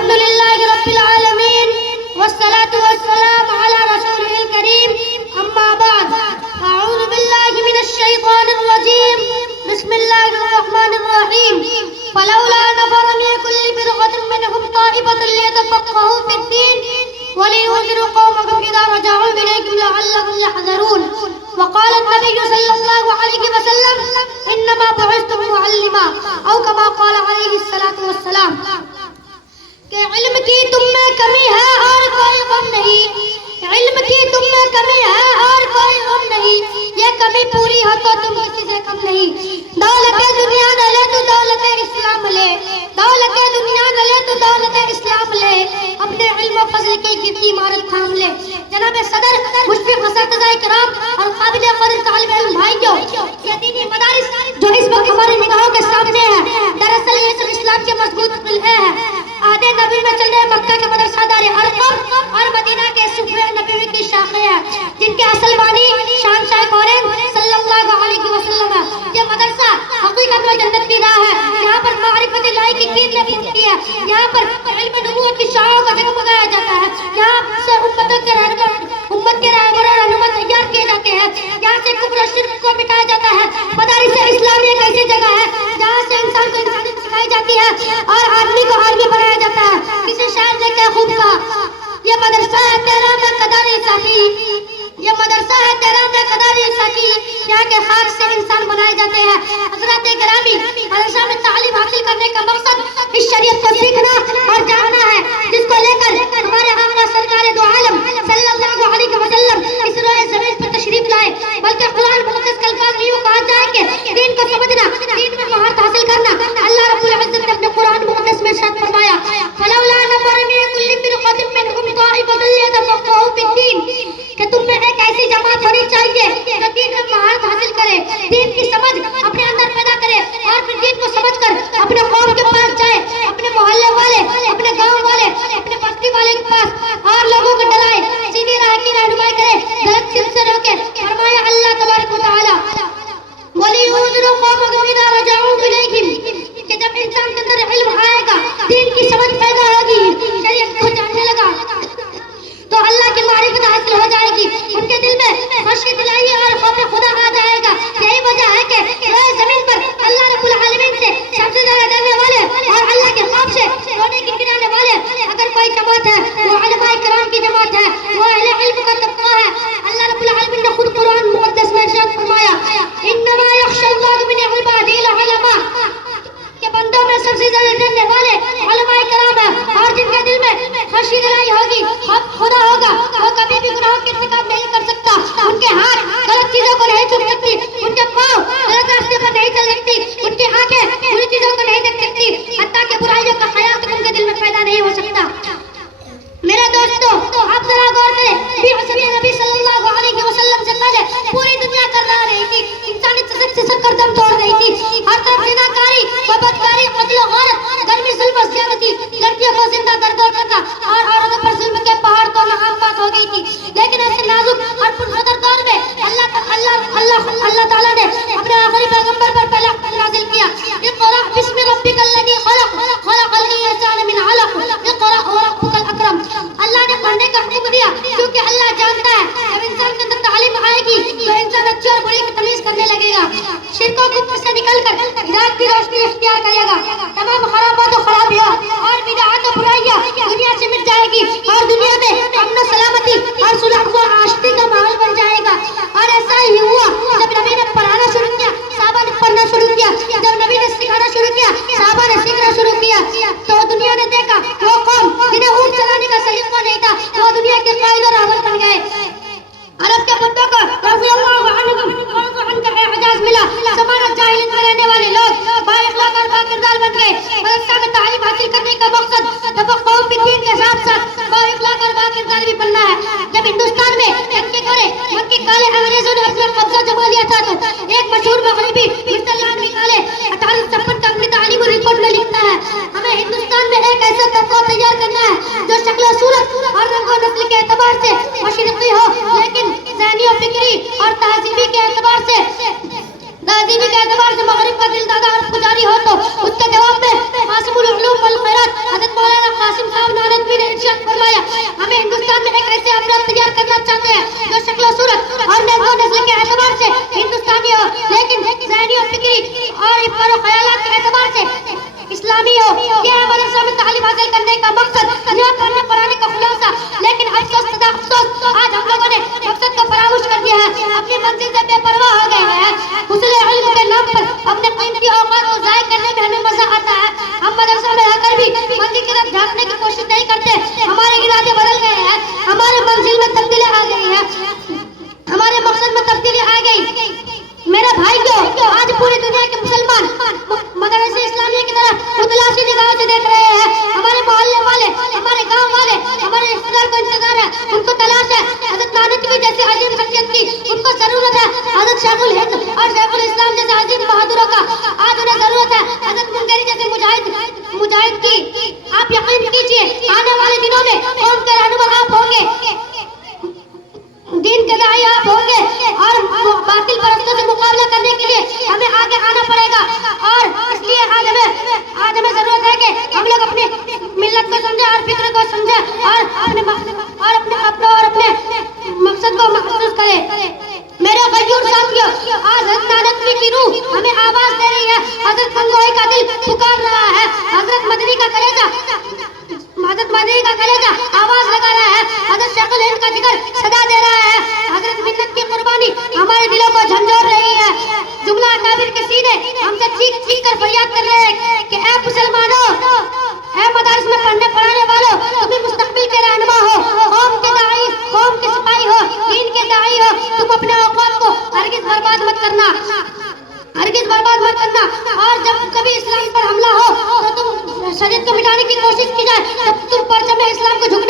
الحمد لله رب العالمين والصلاة والسلام على رسوله الكريم أما بعد أعوذ بالله من الشيطان الرجيم بسم الله الرحمن الرحيم فلولا نفر من كل فرقة منهم طائفة ليتفقهوا في الدين ولينذروا قومهم إذا رجعوا إليهم لعلهم يحذرون وقال النبي صلى الله عليه وسلم إنما بعثت معلما أو كما قال عليه الصلاة والسلام کہ علم کی تم میں کمی ہے اور کوئی غم نہیں، علم کی تم میں کمی ہے اور کوئی غم نہیں، یہ کمی پوری ہو تو تم کسی سے کم نہیں۔ دولت دنیا نہ لے تو دولت اسلام لے، دولت دنیا نہ لے تو دولت اسلام لے، اپنے علم و فضل کی گرتی عمارت تھام لے۔ جناب صدر، مشفق اساتذہ کرام اور قابل قدر طالب علم بھائیوں، یہ دینی مدارس جو اس وقت ہماری نگاہوں کے سامنے ہے، دراصل یہ سب اسلام کے مضبوط قلعے ہیں۔ عہد نبی میں چل رہے مکہ کے مدرسہ دار ارقم اور مدینہ کے صفوہ نبوی کی شاخیں ہیں، جن کے اصل بانی شہنشاہ کونین صلی اللہ علیہ وسلم ہے۔ یہ مدرسہ حقیقت میں جنت کی راہ ہے، یہاں پر معرفت الہی کی کرنیں پھوٹتی ہے، یہاں پر علم نبوت کی شاہوں کا جگمگایا جاتا ہے، یہاں سے امت کے رہنما تیار کیے جاتے ہیں، یہاں سے کفر و شرک کو مٹایا جاتا ہے۔ مدارس اسلامی ایک ایسی جگہ ہے جہاں سے انسان کو انسانیت سکھائی جاتی ہے اور آدمی کو آدمی بنایا جاتا ہے۔ کسی شاعر نے کیا خوب کہا، یہ مدرسہ ہے تیرا میں قداری ساقی، یہ مدرسہ ہے تیرا میں قداری ساقی، یہاں کے خاک سے انسان بنائے جاتے ہیں۔ حضرات گرامی، مدرسہ میں تعلیم حاصل کرنے کا مقصد اس شریعت کو سیکھنا اور جاننا ہے، جس کو لے کر ہمارے آقا سرکار دو عالم صلی اللہ علیہ وسلم اس روئے زمین پر تشریف لائے۔ بلکہ قرآن مقدس کے الفاظ میں یوں کہا جائے کہ دین کو سمجھنا، دین میں مہارت حاصل کرنا۔ اللہ رب العزت نے اپنے قرآن مقدس میں ارشاد فرمایا، فلولا نفر من كل فرقة منهم طائفة ليتفقهوا في الدين، کہ تم میں ایک ایسی جماعت ہونی چاہیے جو دین میں مہارت حاصل کرے، دین کی سمجھ اپنے اندر پیدا کرے اور پھر دین کو سمجھ کر اپنے قوم کے پاس جائے، اپنے محلے والے، اپنے گاؤں والے، اپنے بستی والے کے پاس اور لوگوں کو ڈلائے، سیدھی راہ کی رہنمائی کرے، غلط چیز سے روکے۔ فرمایا اللہ تبارک و تعالی، وَلِيُنذِرُوا قَوْمَهُمْ إِذَا رَجَعُوا إِلَيْهِمْ، کہ جب انسان کے اندر علم آئے گا، دین کی سمجھ پیدا ہوگی، شریعت کو جاننے لگا تو اللہ کی معرفت حاصل ہو جائے گی، ان کے دل میں خشیت الہی اور خوف خدا آ جائے گا۔ یہی وجہ ہے کہ روئے زمین پر اللہ رب العالمین سے سب سے زیادہ ڈرنے والے اور اللہ کے خوف سے رونے کی گرانے والے اگر کوئی جماعت ہے وہ علماء کرام کی جماعت ہے، وہ اہل علم کا طبقہ ہے۔ اللہ رب العالمین نے خود قرآن مقدس میں ارشاد فرمایا، انما یخشی اللہ من عبادہ العلماء، کہ بندوں میں سب سے زیادہ ڈرنے والے علماء کرام ہیں، اور جن کے دل میں خشیت الہی ہوگی، خوف خدا ہوگا، وہ کبھی بھی گناہوں کے ارتکاب نہیں کر سکتا، ان کے ہاتھ غلط چیزوں کو نہیں چھو سکتی، ان کے پاؤں غلط راستے پر نہیں چل سکتی، ان کی آنکھیں بری چیزوں کو نہیں دیکھ سکتی، حتیٰ کہ برائیوں کا خیال تک ان کے دل میں پیدا نہیں ہو سکتا۔ میرے دوستو، آپ ذرا غور کریں، بعثت نبی صلی اللہ علیہ وسلم سے پہلے پوری دنیا کر رہی تھی، انسانی سسک سے سر دم توڑ رہی تھی، ہر طرف زناکاری، بدکاری، قتل و غارت، گرمی، ظلم و زیادتی، لڑکیوں کو زندہ در دور کرنا اور عورتوں پر ظلم کے پہاڑ توڑنا عام بات ہو گئی تھی۔ لیکن ایسے نازک اور پرخطر دور میں اللہ تعالیٰ نے اپنے آخری پیغمبر پر پہلا حکم نازل کیا، اقرأ بسم ربک الذی خلق، خلق الانسان من علق، اقرأ وربک الاکرم۔ اللہ نے پڑھنے کا حکم دیا کیونکہ اللہ جانتا ہے جب انسان کے اندر تعلیم آئے گی تو انسان اچھی اور بری کی تمیز کرنے لگے گا، شرک و کفر سے نکل کر ہدایت کی روشنی اختیار کرے گا، تمام خرابات و خرابیاں اور بدعات و برائیاں دنیا سے مٹ جائے گی اور دنیا میں امن و سلامتی اور صلح و آشتی کا ماحول بن جائے گا۔ اور ایسا ہی ہوا جب نبی نے پڑھانا شروع کیا، صحابہ نے پڑھنا شروع کیا، جب نبی نے سکھانا شروع کیا، صحابہ نے سیکھنا شروع کیا، تو دنیا نے دیکھا وہ قوم جنہیں اونٹ چلانے کا سلیقہ نہیں تھا وہ دنیا کے قائد اور رہبر بن گئے۔ عرب کے بتوں کو رضی اللہ عنہم کا اعجاز ملا، زمانہ جاہلیت میں رہنے والے لوگ با اخلاق اور با کردار بن گئے۔ مدرسہ میں تعلیم حاصل کرنے کا مقصد تفقہ فی الدین کے ساتھ ساتھ با اخلاق اور با کردار بھی بننا ہے۔ جب ہندوستان میں کے کالے انگریزوں نے اپنا قبضہ جما لیا تھا تو ایک مشہور مغربی مسٹر لانڈ نکالے 1856 کا اپنی تعلیمی رپورٹ میں لکھتا ہے، ہمیں ہندوستان میں ایک ایسا طبقہ تیار کرنا ہے جو شکل و صورت اور رنگ و نسل کے اعتبار سے مشرقی ہو، لیکن ذہنی و فکری اور تہذیبی کے اعتبار سے مغرب کا دل دادا اور پجاری ہو۔ تو اس کے جواب میں قاسم العلوم والخیرات حضرت مولانا قاسم ذکر صدا دے رہا ہے. حضرت منت کی قربانی ہمارے دلوں کو جھنجھوڑ رہی ہے. جملہ کافر کے سینے ہم سے چیخ چیخ کر فریاد کر رہے ہیں کہ اے مسلمانوں، اے مدارس میں پڑھانے والوں، تمہیں مستقبل کے رہنما ہو، قوم کے داعی، قوم کے سپاہی ہو، دین کے داعی ہو. تم اپنے اوقات کو ہرگز برباد مت کرنا، ہرگز برباد مت کرنا. اور جب کبھی اسلام پر حملہ ہو تو تم شریعت کو مٹانے کی کوشش کی جائے تو تم پرچم اسلام کو جھکنے